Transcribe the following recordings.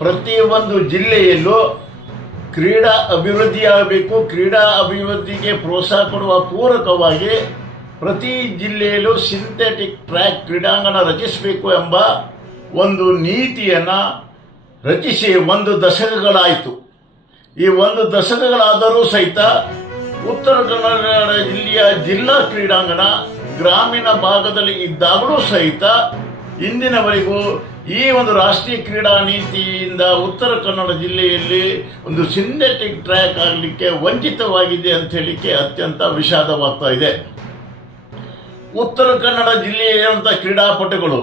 ಪ್ರತಿಯೊಂದು ಜಿಲ್ಲೆಯಲ್ಲೂ ಕ್ರೀಡಾ ಅಭಿವೃದ್ಧಿಯಾಗಬೇಕು. ಕ್ರೀಡಾ ಅಭಿವೃದ್ಧಿಗೆ ಪ್ರೋತ್ಸಾಹ ಕೊಡುವ ಪೂರಕವಾಗಿ ಪ್ರತಿ ಜಿಲ್ಲೆಯಲ್ಲೂ ಸಿಂಥೆಟಿಕ್ ಟ್ರ್ಯಾಕ್ ಕ್ರೀಡಾಂಗಣ ರಚಿಸಬೇಕು ಎಂಬ ಒಂದು ನೀತಿಯನ್ನು ರಚಿಸಿ 1 ದಶಕಗಳಾಯಿತು. ಈ 1 ದಶಕಗಳಾದರೂ ಸಹಿತ ಉತ್ತರ ಕನ್ನಡ ಜಿಲ್ಲೆಯ ಜಿಲ್ಲಾ ಕ್ರೀಡಾಂಗಣ ಗ್ರಾಮೀಣ ಭಾಗದಲ್ಲಿ ಇದ್ದಾಗಲೂ ಸಹಿತ ಇಂದಿನವರೆಗೂ ಈ ಒಂದು ರಾಷ್ಟ್ರೀಯ ಕ್ರೀಡಾ ನೀತಿಯಿಂದ ಉತ್ತರ ಕನ್ನಡ ಜಿಲ್ಲೆಯಲ್ಲಿ ಒಂದು ಸಿಂಥೆಟಿಕ್ ಟ್ರ್ಯಾಕ್ ಆಗಲಿಕ್ಕೆ ವಂಚಿತವಾಗಿದೆ ಅಂತ ಹೇಳಲಿಕ್ಕೆ ಅತ್ಯಂತ ವಿಷಾದವಾಗ್ತಾ ಇದೆ. ಉತ್ತರ ಕನ್ನಡ ಜಿಲ್ಲೆಯಂಥ ಕ್ರೀಡಾಪಟುಗಳು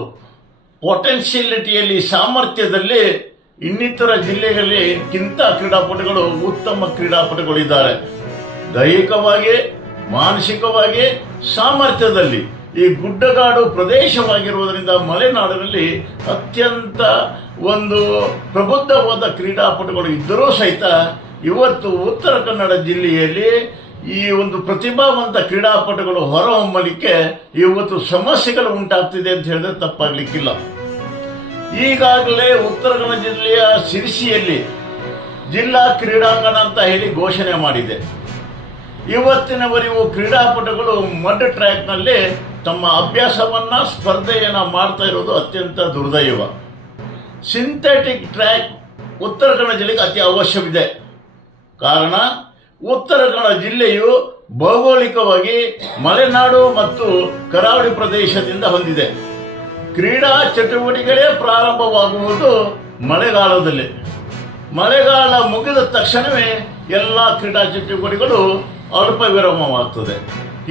ಪೊಟೆನ್ಷಿಯಲಿಟಿಯಲ್ಲಿ ಸಾಮರ್ಥ್ಯದಲ್ಲಿ ಇನ್ನಿತರ ಜಿಲ್ಲೆಗಳಿಗಿಂತ ಕ್ರೀಡಾಪಟುಗಳು ಉತ್ತಮ ಕ್ರೀಡಾಪಟುಗಳಿದ್ದಾರೆ. ದೈಹಿಕವಾಗಿ, ಮಾನಸಿಕವಾಗಿ, ಸಾಮರ್ಥ್ಯದಲ್ಲಿ ಈ ಗುಡ್ಡಗಾಡು ಪ್ರದೇಶವಾಗಿರುವುದರಿಂದ ಮಲೆನಾಡಿನಲ್ಲಿ ಅತ್ಯಂತ ಒಂದು ಪ್ರಬುದ್ಧವಾದ ಕ್ರೀಡಾಪಟುಗಳು ಇದ್ದರೂ ಸಹಿತ ಇವತ್ತು ಉತ್ತರ ಕನ್ನಡ ಜಿಲ್ಲೆಯಲ್ಲಿ ಈ ಒಂದು ಪ್ರತಿಭಾವಂತ ಕ್ರೀಡಾಪಟುಗಳು ಹೊರಹೊಮ್ಮಲಿಕ್ಕೆ ಇವತ್ತು ಸಮಸ್ಯೆಗಳು ಉಂಟಾಗ್ತಿದೆ ಅಂತ ಹೇಳಿದ್ರೆ ತಪ್ಪಾಗಲಿಕ್ಕಿಲ್ಲ. ಈಗಾಗಲೇ ಉತ್ತರ ಕನ್ನಡ ಜಿಲ್ಲೆಯ ಸಿರಿಸಿಯಲ್ಲಿ ಜಿಲ್ಲಾ ಕ್ರೀಡಾಂಗಣ ಅಂತ ಹೇಳಿ ಘೋಷಣೆ ಮಾಡಿದೆ. ಇವತ್ತಿನವರೆಗೂ ಕ್ರೀಡಾಪಟುಗಳು ಮಡ್ ಟ್ರ್ಯಾಕ್ನಲ್ಲಿ ತಮ್ಮ ಅಭ್ಯಾಸವನ್ನ ಸ್ಪರ್ಧೆಯನ್ನು ಮಾಡ್ತಾ ಇರೋದು ಅತ್ಯಂತ ದುರ್ದೈವ. ಸಿಂಥೆಟಿಕ್ ಟ್ರ್ಯಾಕ್ ಉತ್ತರ ಕನ್ನಡ ಜಿಲ್ಲೆಗೆ ಅತಿ ಅವಶ್ಯವಿದೆ. ಕಾರಣ, ಉತ್ತರ ಕನ್ನಡ ಜಿಲ್ಲೆಯು ಭೌಗೋಳಿಕವಾಗಿ ಮಲೆನಾಡು ಮತ್ತು ಕರಾವಳಿ ಪ್ರದೇಶದಿಂದ ಹೊಂದಿದೆ. ಕ್ರೀಡಾ ಚಟುವಟಿಕೆಗಳೇ ಪ್ರಾರಂಭವಾಗುವುದು ಮಳೆಗಾಲದಲ್ಲಿ. ಮಳೆಗಾಲ ಮುಗಿದ ತಕ್ಷಣವೇ ಎಲ್ಲ ಕ್ರೀಡಾ ಚಟುವಟಿಕೆಗಳು ಅಲ್ಪ ವಿರಾಮವಾಗ್ತದೆ.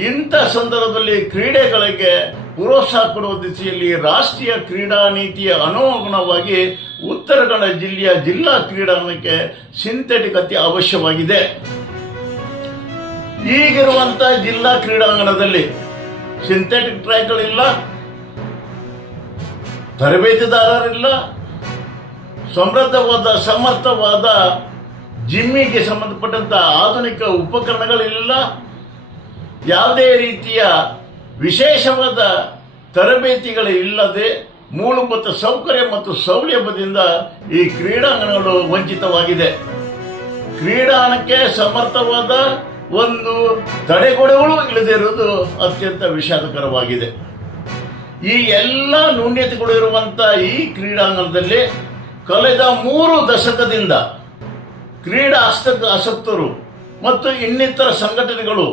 ಇಂಥ ಸಂದರ್ಭದಲ್ಲಿ ಕ್ರೀಡೆಗಳಿಗೆ ಪ್ರೋತ್ಸಾಹ ಕೊಡುವ ದಿಸೆಯಲ್ಲಿ ರಾಷ್ಟ್ರೀಯ ಕ್ರೀಡಾ ನೀತಿಯ ಅನುಗುಣವಾಗಿ ಉತ್ತರ ಕನ್ನಡ ಜಿಲ್ಲೆಯ ಜಿಲ್ಲಾ ಕ್ರೀಡಾಂಗಣಕ್ಕೆ ಸಿಂಥೆಟಿಕ್ ಅತಿ ಅವಶ್ಯವಾಗಿದೆ. ಈಗಿರುವಂಥ ಜಿಲ್ಲಾ ಕ್ರೀಡಾಂಗಣದಲ್ಲಿ ಸಿಂಥೆಟಿಕ್ ಟ್ರ್ಯಾಕ್ಗಳಿಲ್ಲ, ತರಬೇತಿದಾರರಿಲ್ಲ, ಸಮರ್ಥವಾದ ಜಿಮ್ಮಿಗೆ ಸಂಬಂಧಪಟ್ಟಂತ ಆಧುನಿಕ ಉಪಕರಣಗಳಿಲ್ಲ, ಯಾವುದೇ ರೀತಿಯ ವಿಶೇಷವಾದ ತರಬೇತಿಗಳು ಇಲ್ಲದೆ ಮೂಲಭೂತ ಸೌಕರ್ಯ ಮತ್ತು ಸೌಲಭ್ಯದಿಂದ ಈ ಕ್ರೀಡಾಂಗಣಗಳು ವಂಚಿತವಾಗಿದೆ. ಕ್ರೀಡಾಂಗಣಕ್ಕೆ ಸಮರ್ಥವಾದ ಒಂದು ತಡೆಗೋಡೆಗಳು ಇಲ್ಲದೆ ಇರುವುದು ಅತ್ಯಂತ ವಿಷಾದಕರವಾಗಿದೆ. ಈ ಎಲ್ಲ ನ್ಯೂನ್ಯತೆಗಳು ಇರುವಂಥ ಈ ಕ್ರೀಡಾಂಗಣದಲ್ಲಿ ಕಳೆದ 3 ದಶಕದಿಂದ ಕ್ರೀಡಾ ಆಸಕ್ತರು ಮತ್ತು ಇನ್ನಿತರ ಸಂಘಟನೆಗಳು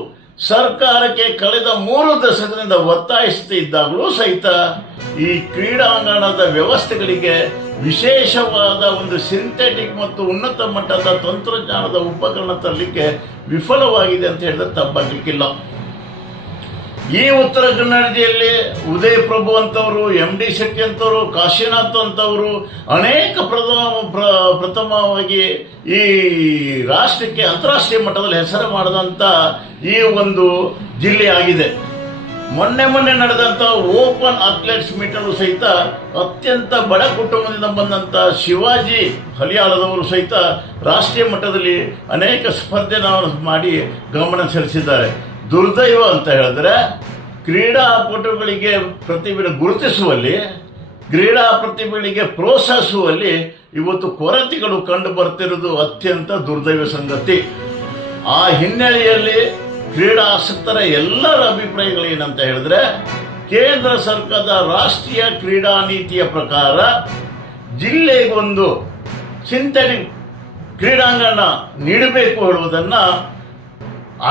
ಸರ್ಕಾರಕ್ಕೆ ಕಳೆದ 3 ದಶಕದಿಂದ ಒತ್ತಾಯಿಸುತ್ತಿದ್ದಾಗಲೂ ಸಹಿತ ಈ ಕ್ರೀಡಾಂಗಣದ ವ್ಯವಸ್ಥೆಗಳಿಗೆ ವಿಶೇಷವಾದ ಒಂದು ಸಿಂಥೆಟಿಕ್ ಮತ್ತು ಉನ್ನತ ಮಟ್ಟದ ತಂತ್ರಜ್ಞಾನದ ಉಪಕರಣ ತರಲಿಕ್ಕೆ ವಿಫಲವಾಗಿದೆ ಅಂತ ಹೇಳಿದ್ರೆ ತಪ್ಪಾಗಲಿಕ್ಕಿಲ್ಲ. ಈ ಉತ್ತರ ಕನ್ನಡ ಜಿಲ್ಲೆಯಲ್ಲಿ ಉದಯ್ ಪ್ರಭು ಅಂತವರು, MD ಶೆಟ್ಟಿ ಅಂತವರು, ಕಾಶಿನಾಥ್ ಅಂತವರು ಅನೇಕ ಪ್ರಥಮವಾಗಿ ಈ ರಾಷ್ಟ್ರಕ್ಕೆ ಅಂತಾರಾಷ್ಟ್ರೀಯ ಮಟ್ಟದಲ್ಲಿ ಹೆಸರು ಮಾಡಿದಂಥ ಈ ಒಂದು ಜಿಲ್ಲೆ ಆಗಿದೆ. ಮೊನ್ನೆ ನಡೆದಂಥ ಓಪನ್ ಅಥ್ಲೆಟ್ಸ್ ಮೀಟಲ್ಲೂ ಸಹಿತ ಅತ್ಯಂತ ಬಡ ಕುಟುಂಬದಿಂದ ಬಂದಂಥ ಶಿವಾಜಿ ಹಲಿಯಾಳದವರು ಸಹಿತ ರಾಷ್ಟ್ರೀಯ ಮಟ್ಟದಲ್ಲಿ ಅನೇಕ ಸ್ಪರ್ಧೆಗಳನ್ನು ಮಾಡಿ ಗಮನ ಸೆಳೆಸಿದ್ದಾರೆ. ದುರ್ದೈವ ಅಂತ ಹೇಳಿದ್ರೆ ಕ್ರೀಡಾಪಟುಗಳಿಗೆ ಪ್ರತಿಭೆ ಗುರುತಿಸುವಲ್ಲಿ, ಕ್ರೀಡಾ ಪ್ರತಿಭೆಗಳಿಗೆ ಪ್ರೋತ್ಸಾಹಿಸುವಲ್ಲಿ ಇವತ್ತು ಕೊರತೆಗಳು ಕಂಡು ಬರ್ತಿರೋದು ಅತ್ಯಂತ ದುರ್ದೈವ ಸಂಗತಿ. ಆ ಹಿನ್ನೆಲೆಯಲ್ಲಿ ಕ್ರೀಡಾ ಆಸಕ್ತರ ಎಲ್ಲರ ಅಭಿಪ್ರಾಯಗಳು ಏನಂತ ಹೇಳಿದ್ರೆ, ಕೇಂದ್ರ ಸರ್ಕಾರದ ರಾಷ್ಟ್ರೀಯ ಕ್ರೀಡಾ ನೀತಿಯ ಪ್ರಕಾರ ಜಿಲ್ಲೆಗೊಂದು ಸಿಂಥೆಟಿಕ್ ಕ್ರೀಡಾಂಗಣ ನೀಡಬೇಕು ಹೇಳುವುದನ್ನು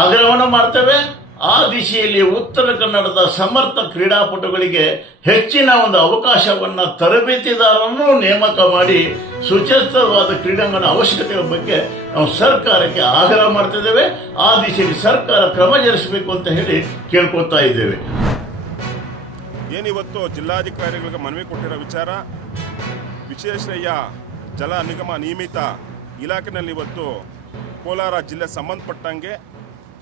ಆಗ್ರಹವನ್ನು ಮಾಡ್ತೇವೆ. ಆ ದಿಶೆಯಲ್ಲಿ ಉತ್ತರ ಕನ್ನಡದ ಸಮರ್ಥ ಕ್ರೀಡಾಪಟುಗಳಿಗೆ ಹೆಚ್ಚಿನ ಒಂದು ಅವಕಾಶವನ್ನು ತರಬೇತಿದಾರರನ್ನು ನೇಮಕ ಮಾಡಿ ಸುಸಜ್ಜಿತವಾದ ಕ್ರೀಡಾಂಗಣ ಅವಶ್ಯಕತೆಯ ಬಗ್ಗೆ ನಾವು ಸರ್ಕಾರಕ್ಕೆ ಆಗ್ರಹ ಮಾಡ್ತಿದ್ದೇವೆ. ಆ ದಿಶೆಯಲ್ಲಿ ಸರ್ಕಾರ ಕ್ರಮ ಜರುಗಿಸಬೇಕು ಅಂತ ಹೇಳಿ ಕೇಳ್ಕೊತಾ ಇದ್ದೇವೆ. ಏನಿವತ್ತು ಜಿಲ್ಲಾಧಿಕಾರಿಗಳಿಗೆ ಮನವಿ ಕೊಟ್ಟಿರೋ ವಿಚಾರ, ವಿಶ್ವೇಶ್ವರಯ್ಯ ಜಲ ನಿಗಮ ನಿಯಮಿತ ಇಲಾಖೆಯಲ್ಲಿ ಇವತ್ತು ಕೋಲಾರ ಜಿಲ್ಲೆ ಸಂಬಂಧಪಟ್ಟಂಗೆ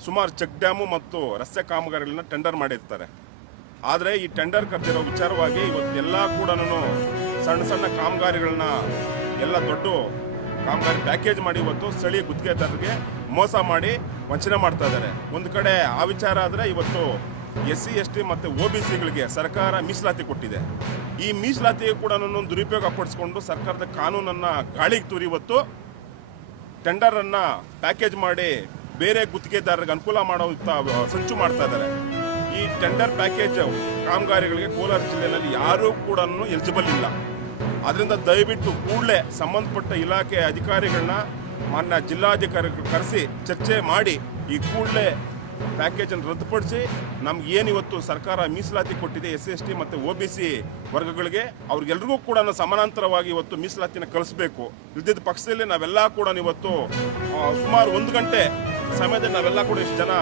ಸುಮಾರು ಚೆಕ್ ಡ್ಯಾಮು ಮತ್ತು ರಸ್ತೆ ಕಾಮಗಾರಿಗಳನ್ನ ಟೆಂಡರ್ ಮಾಡಿರ್ತಾರೆ. ಆದರೆ ಈ ಟೆಂಡರ್ ಕರೆದಿರೋ ವಿಚಾರವಾಗಿ ಇವತ್ತು ಎಲ್ಲ ಕೂಡ ಸಣ್ಣ ಕಾಮಗಾರಿಗಳನ್ನ ಎಲ್ಲ ದೊಡ್ಡ ಕಾಮಗಾರಿ ಪ್ಯಾಕೇಜ್ ಮಾಡಿ ಇವತ್ತು ಸ್ಥಳೀಯ ಗುತ್ತಿಗೆದಾರರಿಗೆ ಮೋಸ ಮಾಡಿ ವಂಚನೆ ಮಾಡ್ತಾ ಇದ್ದಾರೆ. ಒಂದು ಕಡೆ ಆ ವಿಚಾರ ಆದರೆ ಇವತ್ತು SC ST ಮತ್ತು OBCಗಳಿಗೆ ಸರ್ಕಾರ ಮೀಸಲಾತಿ ಕೊಟ್ಟಿದೆ. ಈ ಮೀಸಲಾತಿಗೆ ಕೂಡ ದುರುಪಯೋಗ ಪಡಿಸ್ಕೊಂಡು ಸರ್ಕಾರದ ಕಾನೂನನ್ನು ಗಾಳಿಗೆ ತೂರಿ ಇವತ್ತು ಟೆಂಡರನ್ನು ಪ್ಯಾಕೇಜ್ ಮಾಡಿ ಬೇರೆ ಗುತ್ತಿಗೆದಾರರಿಗೆ ಅನುಕೂಲ ಮಾಡೋ ಸಂಚು ಮಾಡ್ತಾ ಇದ್ದಾರೆ. ಈ ಟೆಂಡರ್ ಪ್ಯಾಕೇಜ್ ಕಾಮಗಾರಿಗಳಿಗೆ ಕೋಲಾರ ಜಿಲ್ಲೆಯಲ್ಲಿ ಯಾರೂ ಕೂಡ ಎಲಿಜಿಬಲ್ ಇಲ್ಲ. ಅದರಿಂದ ದಯವಿಟ್ಟು ಕೂಡಲೇ ಸಂಬಂಧಪಟ್ಟ ಇಲಾಖೆ ಅಧಿಕಾರಿಗಳನ್ನ ಮಾನ್ಯ ಜಿಲ್ಲಾಧಿಕಾರಿಗಳು ಕರೆಸಿ ಚರ್ಚೆ ಮಾಡಿ ಈ ಕೂಡಲೇ ಪ್ಯಾಕೇಜನ್ನು ರದ್ದುಪಡಿಸಿ ನಮ್ಗೆ ಏನಿವತ್ತು ಸರ್ಕಾರ ಮೀಸಲಾತಿ ಕೊಟ್ಟಿದೆ SC/ST ಮತ್ತು OBC ವರ್ಗಗಳಿಗೆ ಅವ್ರಿಗೆಲ್ರಿಗೂ ಕೂಡ ಸಮಾನಾಂತರವಾಗಿ ಇವತ್ತು ಮೀಸಲಾತಿನ ಕಳಿಸ್ಬೇಕು. ಇಲ್ದಿದ್ದ ಪಕ್ಷದಲ್ಲಿ ನಾವೆಲ್ಲ ಕೂಡ ಇವತ್ತು ಸುಮಾರು 1 ಗಂಟೆ ಸಮಯದಲ್ಲಿ ನಾವೆಲ್ಲ ಕೂಡ ಇಷ್ಟು ಜನ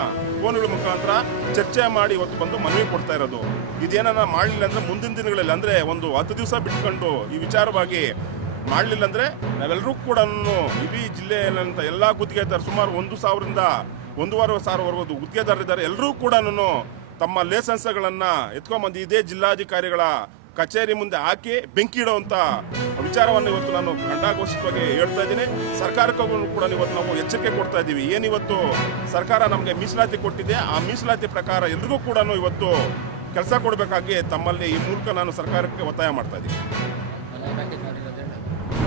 ಫೋನ್ಗಳ ಮುಖಾಂತರ ಚರ್ಚೆ ಮಾಡಿ ಇವತ್ತು ಬಂದು ಮನವಿ ಕೊಡ್ತಾ ಇರೋದು. ಇದೇನ ಮಾಡಲಿಲ್ಲ ಅಂದರೆ ಮುಂದಿನ ದಿನಗಳಲ್ಲಿ ಅಂದರೆ ಒಂದು 10 ದಿವಸ ಬಿಟ್ಕೊಂಡು ಈ ವಿಚಾರವಾಗಿ ಮಾಡಲಿಲ್ಲ ಅಂದರೆ ನಾವೆಲ್ಲರೂ ಕೂಡ ಇಡೀ ಜಿಲ್ಲೆಯಲ್ಲಂತ ಎಲ್ಲ ಗುತ್ತಿಗೆದಾರರು ಸುಮಾರು 1,000ರಿಂದ 1,500 ಗುತ್ತಿಗೆದಾರರಿದ್ದಾರೆ. ಎಲ್ಲರೂ ಕೂಡ ತಮ್ಮ ಲೈಸೆನ್ಸ್ಗಳನ್ನು ಎತ್ಕೊಂಡ್ಬಂದು ಇದೇ ಜಿಲ್ಲಾಧಿಕಾರಿಗಳ ಕಚೇರಿ ಮುಂದೆ ಹಾಕಿ ಬೆಂಕಿ ಇಡುವಂಥ ವಿಚಾರವನ್ನು ಇವತ್ತು ನಾನು ಘಂಟಾಘೋಷಿತವಾಗಿ ಹೇಳ್ತಾ ಇದ್ದೀನಿ. ಸರ್ಕಾರಕ್ಕೂ ಕೂಡ ಇವತ್ತು ನಾವು ಎಚ್ಚರಿಕೆ ಕೊಡ್ತಾ ಇದ್ದೀವಿ. ಏನಿವತ್ತು ಸರ್ಕಾರ ನಮಗೆ ಮೀಸಲಾತಿ ಕೊಟ್ಟಿದೆ, ಆ ಮೀಸಲಾತಿ ಪ್ರಕಾರ ಎಲ್ರಿಗೂ ಕೂಡ ಇವತ್ತು ಕೆಲಸ ಕೊಡಬೇಕಾಗಿ ತಮ್ಮಲ್ಲಿ ಈ ಮೂಲಕ ನಾನು ಸರ್ಕಾರಕ್ಕೆ ಒತ್ತಾಯ ಮಾಡ್ತಾ ಇದ್ದೀನಿ.